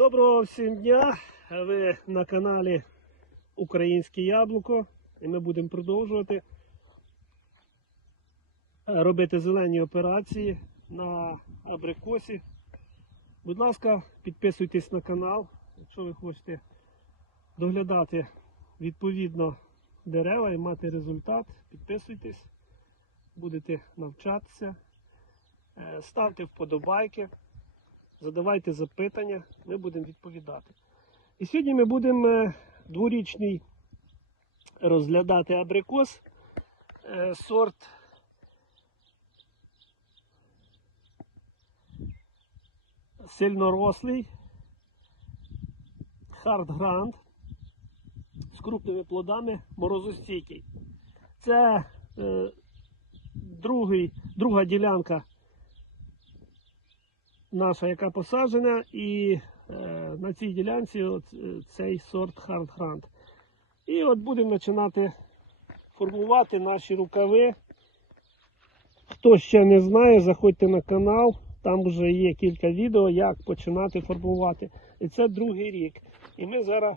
Доброго всім дня! Ви на каналі Українське Яблуко і ми будемо продовжувати е, робити зелені операції на абрикосі. Будь ласка, підписуйтесь на канал, якщо ви хочете доглядати відповідно дерева і мати результат, підписуйтесь, будете навчатися, Е, ставте вподобайки. Задавайте запитання, ми будемо відповідати. І сьогодні ми будемо е, дворічний розглядати абрикос, е, сорт сильнорослий, Grand з крупними плодами морозостійкий. Це е, другий, друга ділянка наша, яка посаджена, і е, на цій ділянці от, е, цей сорт Hunt. І от будемо починати формувати наші рукави. Хто ще не знає, заходьте на канал, там вже є кілька відео, як починати формувати. І це другий рік. І ми зараз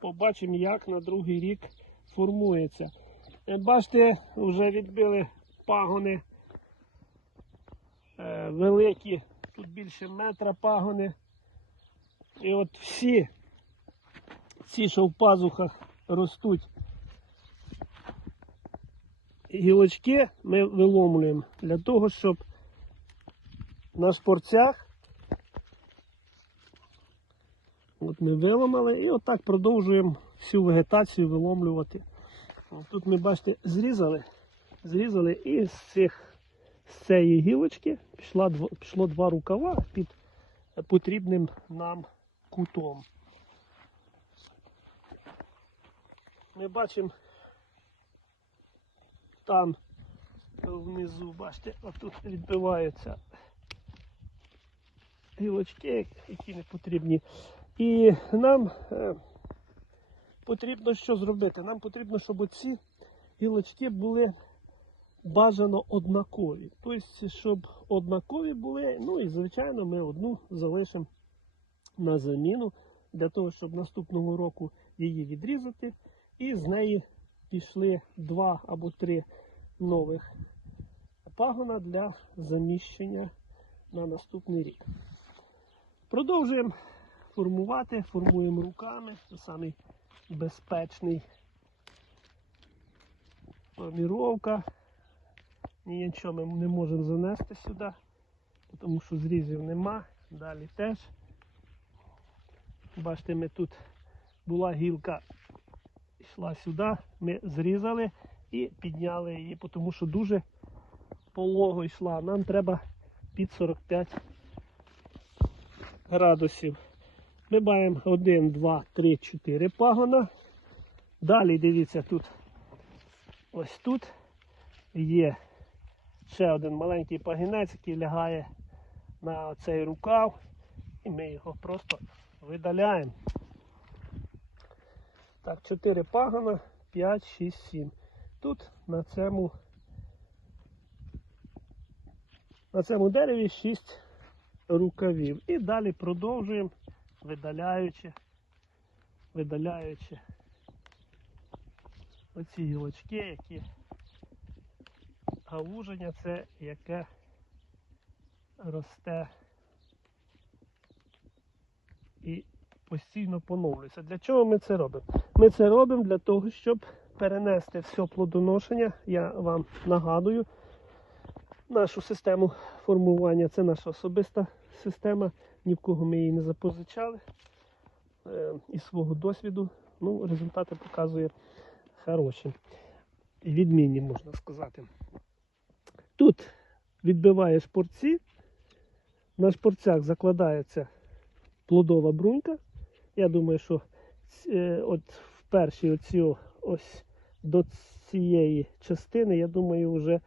побачимо, як на другий рік формується. Е, Бачите, вже відбили пагони е, великі тут більше метра пагони. І от всі ці, що в пазухах ростуть гілочки, ми виломлюємо для того, щоб на шпорцях от ми виломали і отак продовжуємо всю вегетацію виломлювати. Тут ми бачите, зрізали, зрізали і з цих з цієї гілочки пішла, пішло два рукава під потрібним нам кутом. Ми бачимо там внизу, бачите, отут відбиваються гілочки, які не потрібні. І нам е, потрібно що зробити? Нам потрібно, щоб оці гілочки були бажано однакові. Тобто, щоб однакові були, ну і звичайно ми одну залишимо на заміну для того, щоб наступного року її відрізати, і з неї пішли два або три нових пагона для заміщення на наступний рік. Продовжуємо формувати, формуємо руками. Це самий безпечний форміровка. Нічого ми не можемо занести сюди, тому що зрізів нема. Далі теж. Бачите, ми тут була гілка, йшла сюди, ми зрізали і підняли її, тому що дуже полого йшла. Нам треба під 45 градусів. Ми маємо 1, 2, 3, 4 пагона. Далі дивіться, тут ось тут є ще один маленький пагінець, який лягає на цей рукав, і ми його просто видаляємо. Так, 4 пагона, 5, 6, 7. Тут на цьому на цьому дереві 6 рукавів. І далі продовжуємо, видаляючи, видаляючи оці гілочки, які галуження це яке росте і постійно поновлюється. Для чого ми це робимо? Ми це робимо для того, щоб перенести все плодоношення. Я вам нагадую, нашу систему формування це наша особиста система, ні в кого ми її не запозичали. Е, Із свого досвіду ну, результати показує хороші. Відмінні, можна сказати. Тут відбиває шпорці, на шпорцях закладається плодова брунька. Я думаю, що е, от в першій оці ось до цієї частини, я думаю, вже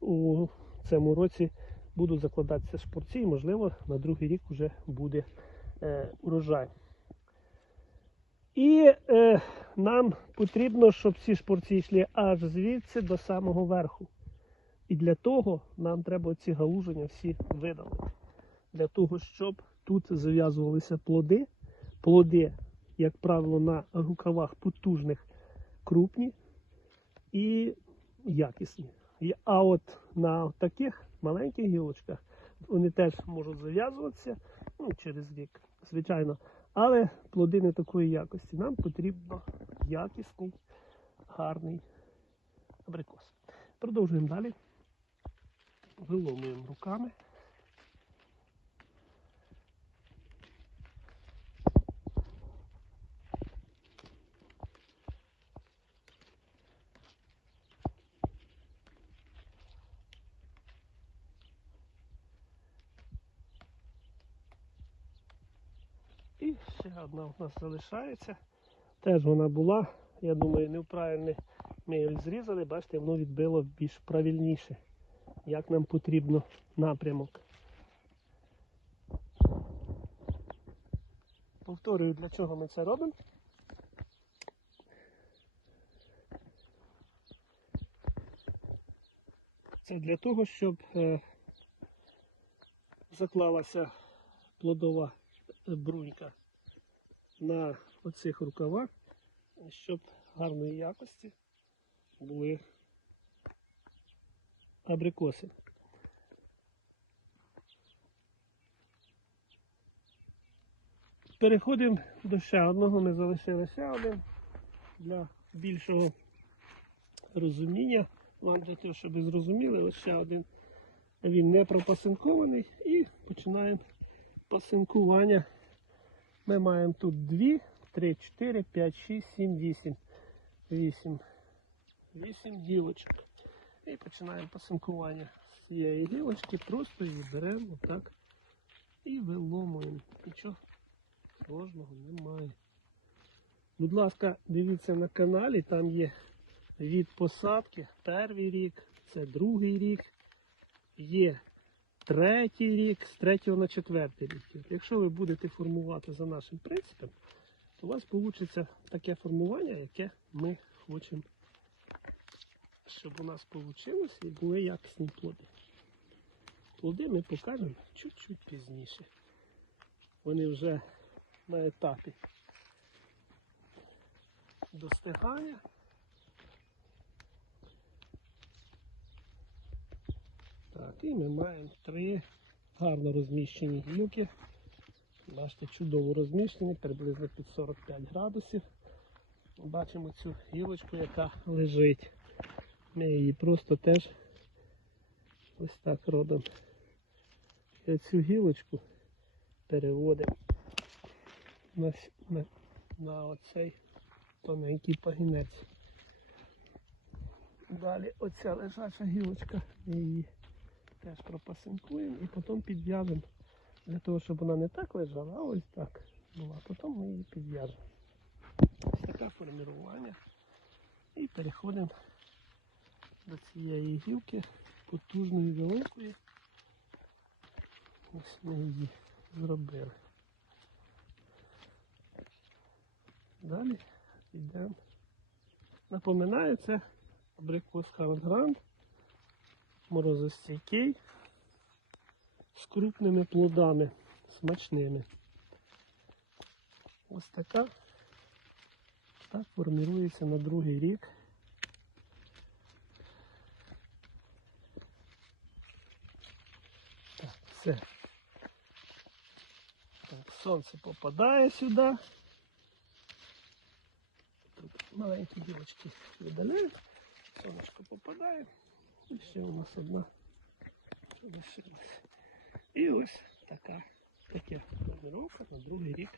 у цьому році будуть закладатися шпорці і, можливо, на другий рік вже буде е, урожай. І е, нам потрібно, щоб ці шпорці йшли аж звідси до самого верху. І для того нам треба ці галуження всі видалити. Для того, щоб тут зав'язувалися плоди плоди, як правило, на рукавах потужних крупні і якісні. А от на таких маленьких гілочках вони теж можуть зав'язуватися ну, через рік, звичайно. Але плоди не такої якості. Нам потрібно якісний, гарний абрикос. Продовжуємо далі. Виломуємо руками. І ще одна у нас залишається. Теж вона була, я думаю, неправильно ми її зрізали, бачите, воно відбило більш правильніше, як нам потрібно напрямок. Повторюю, для чого ми це робимо. Це для того, щоб е, заклалася плодова брунька на оцих рукавах, щоб гарної якості були абрикоси. Переходимо до ще одного. Ми залишили ще один для більшого розуміння. Вам для того, щоб ви зрозуміли, ось ще один. Він не пропасинкований і починаємо пасинкування. Ми маємо тут 2, 3, 4, 5, 6, 7, 8. 8. 8 гілочок. І починаємо пасинкування з цієї гілочки. Просто її беремо отак і виломуємо. Нічого сложного немає. Будь ласка, дивіться на каналі, там є від посадки. Перший рік, це другий рік, є третій рік, з третього на четвертий рік. Якщо ви будете формувати за нашим принципом, то у вас вийде таке формування, яке ми хочемо, щоб у нас вийшло і були якісні плоди. Плоди ми покажемо чуть-чуть пізніше. Вони вже на етапі достигання. Так, і ми маємо три гарно розміщені гілки. Бачите, чудово розміщені, приблизно під 45 градусів. Бачимо цю гілочку, яка лежить. Ми її просто теж ось так робимо. І цю гілочку переводимо на, на, на оцей тоненький пагінець. Далі оця лежача гілочка, ми її теж пропасинкуємо і потім підв'яжемо. Для того, щоб вона не так лежала, а ось так була. Потім ми її підв'яжемо. Ось таке формування. І переходимо до цієї гілки потужної великої. Ось ми її зробили. Далі йдемо. Напоминаю, це абрикос Хардгранд, морозостійкий, з крупними плодами, смачними. Ось така. Так формується на другий рік. Так, все. Так, сонце попадає сюди. Тут маленькі ділочки видаляють, сонечко попадає. І ще у нас одна лишилась. І ось така таке формировка на другий рік